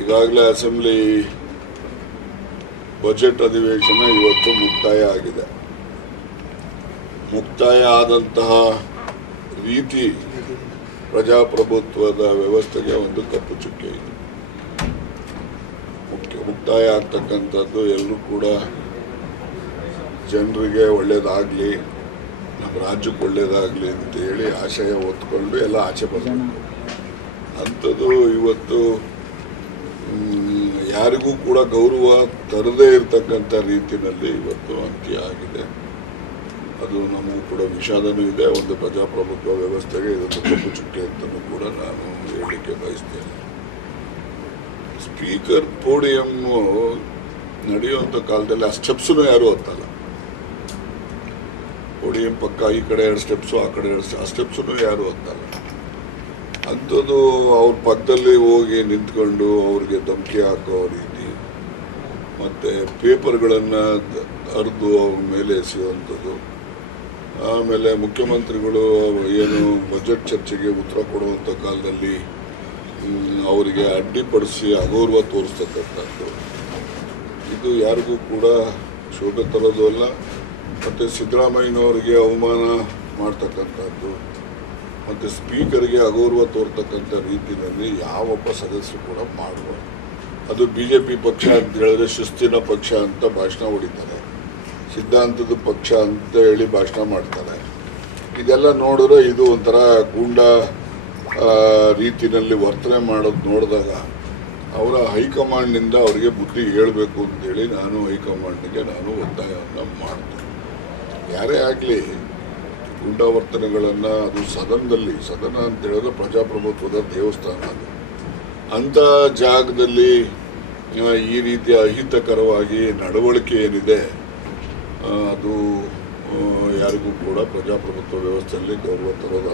ಈಗಾಗಲೇ assembly budget ಅಧಿವೇಶನ ಇವತ್ತು ಮುಕ್ತಾಯ ಆಗಿದೆ. ಮುಕ್ತಾಯ ಆದಂತಹ ರೀತಿ ಪ್ರಜಾಪ್ರಭುತ್ವದ ವ್ಯವಸ್ಥೆಗೆ ಒಂದು ಕಪ್ಪು ಚುಕ್ಕೆ ಇದೆ. ಮುಖ್ಯ, ಮುಕ್ತಾಯ ಆಗ್ತಕ್ಕಂಥದ್ದು ಎಲ್ಲರೂ ಕೂಡ ಜನರಿಗೆ ಒಳ್ಳೇದಾಗಲಿ, ನಮ್ಮ ರಾಜ್ಯಕ್ಕೆ ಒಳ್ಳೇದಾಗಲಿ ಅಂತ ಹೇಳಿ ಆಶಯ ಹೊತ್ಕೊಂಡು ಎಲ್ಲ ಆಚೆ ಬರ್ತಾರೆ. ಅಂಥದ್ದು ಇವತ್ತು ಯಾರಿಗೂ ಕೂಡ ಗೌರವ ತರದೇ ಇರತಕ್ಕಂಥ ರೀತಿಯಲ್ಲಿ ಇವತ್ತು ಅಂತ್ಯ ಆಗಿದೆ. ಅದು ನಮಗೂ ಕೂಡ ವಿಷಾದನೂ ಇದೆ. ಒಂದು ಪ್ರಜಾಪ್ರಭುತ್ವ ವ್ಯವಸ್ಥೆಗೆ ಇದೊಂದು ಕಪ್ಪು ಚುಕ್ಕೆ ಅಂತಲೂ ಕೂಡ ನಾನು ಹೇಳಲಿಕ್ಕೆ ಬಯಸ್ತೇನೆ. ಸ್ಪೀಕರ್ ಪೋಡಿಯಂ ನಡೆಯುವಂಥ ಕಾಲದಲ್ಲಿ ಆ ಸ್ಟೆಪ್ಸನ್ನು ಯಾರೂ ಹತ್ತಲ್ಲ ಪೋಡಿಯಂ ಪಕ್ಕ ಈ ಕಡೆ ಎರಡು ಸ್ಟೆಪ್ಸು, ಆ ಕಡೆ ಎರಡು ಆ ಸ್ಟೆಪ್ಸನ್ನು ಯಾರೂ ಹತ್ತಲ್ಲ ಅಂಥದ್ದು ಅವ್ರ ಪಕ್ಕದಲ್ಲಿ ಹೋಗಿ ನಿಂತ್ಕೊಂಡು ಅವ್ರಿಗೆ ಧಮಕಿ ಹಾಕೋ ರೀತಿ, ಮತ್ತು ಪೇಪರ್ಗಳನ್ನು ಹರಿದು ಅವ್ರ ಮೇಲೆ ಎಸೆಯುವಂಥದ್ದು. ಆಮೇಲೆ ಮುಖ್ಯಮಂತ್ರಿಗಳು ಏನು ಬಜೆಟ್ ಚರ್ಚೆಗೆ ಉತ್ತರ ಕೊಡುವಂಥ ಕಾಲದಲ್ಲಿ ಅವರಿಗೆ ಅಡ್ಡಿಪಡಿಸಿ ಅಗೌರವ ತೋರಿಸ್ತಕ್ಕಂಥದ್ದು. ಇದು ಯಾರಿಗೂ ಕೂಡ ಶೋಭೆ ತರೋದು ಅಲ್ಲ, ಮತ್ತು ಸಿದ್ದರಾಮಯ್ಯನವರಿಗೆ ಅವಮಾನ ಮಾಡ್ತಕ್ಕಂಥದ್ದು. ಮತ್ತು ಸ್ಪೀಕರ್ಗೆ ಅಗೌರವ ತೋರ್ತಕ್ಕಂಥ ರೀತಿಯಲ್ಲಿ ಯಾವೊಬ್ಬ ಸದಸ್ಯರು ಕೂಡ ಮಾಡಬಾರ್ದು ಅದು ಬಿ ಜೆ ಪಿ ಪಕ್ಷ ಅಂತ ಹೇಳಿದ್ರೆ ಶಿಸ್ತಿನ ಪಕ್ಷ ಅಂತ ಭಾಷಣ ಹೊಡಿತಾರೆ. ಸಿದ್ಧಾಂತದ ಪಕ್ಷ ಅಂತ ಹೇಳಿ ಭಾಷಣ ಮಾಡ್ತಾರೆ. ಇದೆಲ್ಲ ನೋಡಿದ್ರೆ ಇದು ಒಂಥರ ಗೂಂಡ ರೀತಿಯಲ್ಲಿ ವರ್ತನೆ ಮಾಡೋದು ನೋಡಿದಾಗ ಅವರ ಹೈಕಮಾಂಡ್ನಿಂದ ಅವರಿಗೆ ಬುದ್ಧಿ ಹೇಳಬೇಕು ಅಂತೇಳಿ ನಾನು ಹೈಕಮಾಂಡ್ಗೆ ನಾನು ಒತ್ತಾಯವನ್ನು ಮಾಡ್ತೇನೆ. ಯಾರೇ ಆಗಲಿ ಗೂಂಡಾವರ್ತನೆಗಳನ್ನು ಅದು ಸದನದಲ್ಲಿ, ಸದನ ಅಂತ ಹೇಳಿದ್ರೆ ಪ್ರಜಾಪ್ರಭುತ್ವದ ದೇವಸ್ಥಾನ ಅದು. ಅಂಥ ಜಾಗದಲ್ಲಿ ಈ ರೀತಿಯ ಅಹಿತಕರವಾಗಿ ನಡವಳಿಕೆ ಏನಿದೆ ಅದು ಯಾರಿಗೂ ಕೂಡ ಪ್ರಜಾಪ್ರಭುತ್ವ ವ್ಯವಸ್ಥೆಯಲ್ಲಿ ಗೌರವ ತರೋದು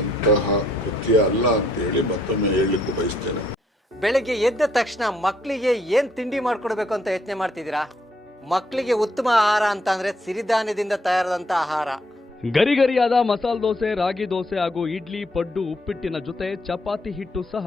ಅಂತಹ ಕೃತ್ಯ ಅಲ್ಲ ಅಂತೇಳಿ ಮತ್ತೊಮ್ಮೆ ಹೇಳಲಿಕ್ಕೆ ಬಯಸ್ತೇನೆ. ಬೆಳಗ್ಗೆ ಎದ್ದ ತಕ್ಷಣ ಮಕ್ಕಳಿಗೆ ಏನು ತಿಂಡಿ ಮಾಡ್ಕೊಡ್ಬೇಕು ಅಂತ ಯೋಚನೆ ಮಾಡ್ತಿದ್ದೀರಾ? ಮಕ್ಕಳಿಗೆ ಉತ್ತಮ ಆಹಾರ ಅಂತ ಅಂದ್ರೆ ಸಿರಿಧಾನ್ಯದಿಂದ ತಯಾರಾದಂಥ ಆಹಾರ. ಗರಿಗರಿಯಾದ ಮಸಾಲ ದೋಸೆ ರಾಗಿ ದೋಸೆ ಹಾಗೂ ಇಡ್ಲಿ ಪಡ್ಡು ಉಪ್ಪಿಟ್ಟಿನ ಜೊತೆ ಚಪಾತಿ ಹಿಟ್ಟು ಸಹ